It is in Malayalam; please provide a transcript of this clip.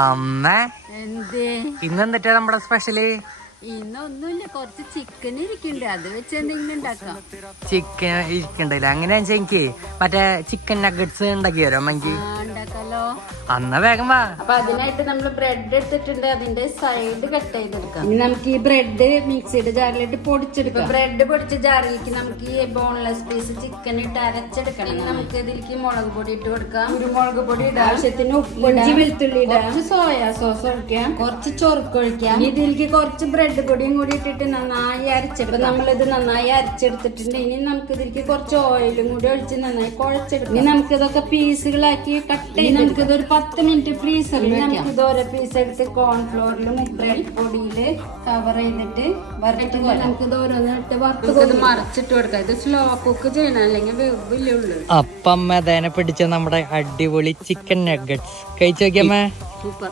അമ്മ എന്തേ ഇന്നെന്തിട്ടാ നമ്മുടെ സ്പെഷ്യല്? ഇന്നൊന്നുമില്ല, കുറച്ച് ചിക്കൻ ഇരിക്കണ്ട്, അത് വെച്ച് എന്തെങ്കിലും ഉണ്ടാക്കാം. ചിക്കൻ ഇരിക്കണ്ടല്ലോ. അങ്ങനെയാണെച്ചാ എനിക്ക് മറ്റേ ചിക്കൻ നഗറ്റ്സ് ഉണ്ടാക്കി തരോ അമ്മക്ക്? ഉണ്ടാക്കാലോ. അന്നാ വേഗം വാ. അപ്പൊ അതിനായിട്ട് നമ്മൾ ബ്രെഡ് എടുത്തിട്ടുണ്ട്, അതിന്റെ സൈഡ് കട്ട് ചെയ്തെടുക്കാം. ഇനി നമുക്ക് ഈ ബ്രെഡ് മിക്സിയുടെ ജാറിലിട്ട് പൊടിച്ചെടുക്കാം. ബ്രെഡ് പൊടിച്ച ജാറിലേക്ക് നമുക്ക് ഈ ബോൺലെസ് പീസ് ചിക്കൻ ഇട്ട് അരച്ചെടുക്കണം. നമുക്ക് ഇതിലേക്ക് മുളക് പൊടി ഇട്ട് കൊടുക്കാം, കുരുമുളക് പൊടി ഇടാം, ആവശ്യത്തിന് ഉപ്പ്, വെളുത്തുള്ളി ഇടാം, കുറച്ച് സോയാ സോസ് ഒഴിക്കാം, കുറച്ച് ചൊറുക്കൊഴിക്കാം. ഇതിലേക്ക് കുറച്ച് ബ്രെഡ് പൊടിയും കൂടി ഇട്ടിട്ട് നന്നായി അരച്ചെടുക്കാം. നമ്മളിത് നന്നായി അരച്ചെടുത്തിട്ടുണ്ട്. ഇനി നമുക്ക് ഇതിലേക്ക് കുറച്ച് ഓയിലും കൂടി ഒഴിച്ച് നന്നായി കുഴച്ചെടുക്കാം. ഇനി നമുക്ക് ഇതൊക്കെ പീസുകളാക്കി കട്ട് ചെയ്ത് നമുക്കിത് ഒരു 10 മിനിറ്റ് ഫ്രീസറിൽ നമുക്ക് ഇത് ഓരോ പീസ് എടുത്ത് കോൺഫ്ലോറിലും ബ്രെഡ് പൊടിയില് കവർ ചെയ്തിട്ട് വറുത്ത് നമുക്ക് ഇത് ഓരോന്നിട്ട് വറുത്ത് മറച്ചിട്ട് കൊടുക്കാം. ഇത് സ്ലോ കുക്ക് ചെയ്യണം, അല്ലെങ്കിൽ വെവുള്ളൂ. അപ്പം അതേനെ പിടിച്ച നമ്മുടെ അടിപൊളി ചിക്കൻ നഗറ്റ്സ് കഴിച്ചു നോക്കിയമ്മേ. സൂപ്പർ.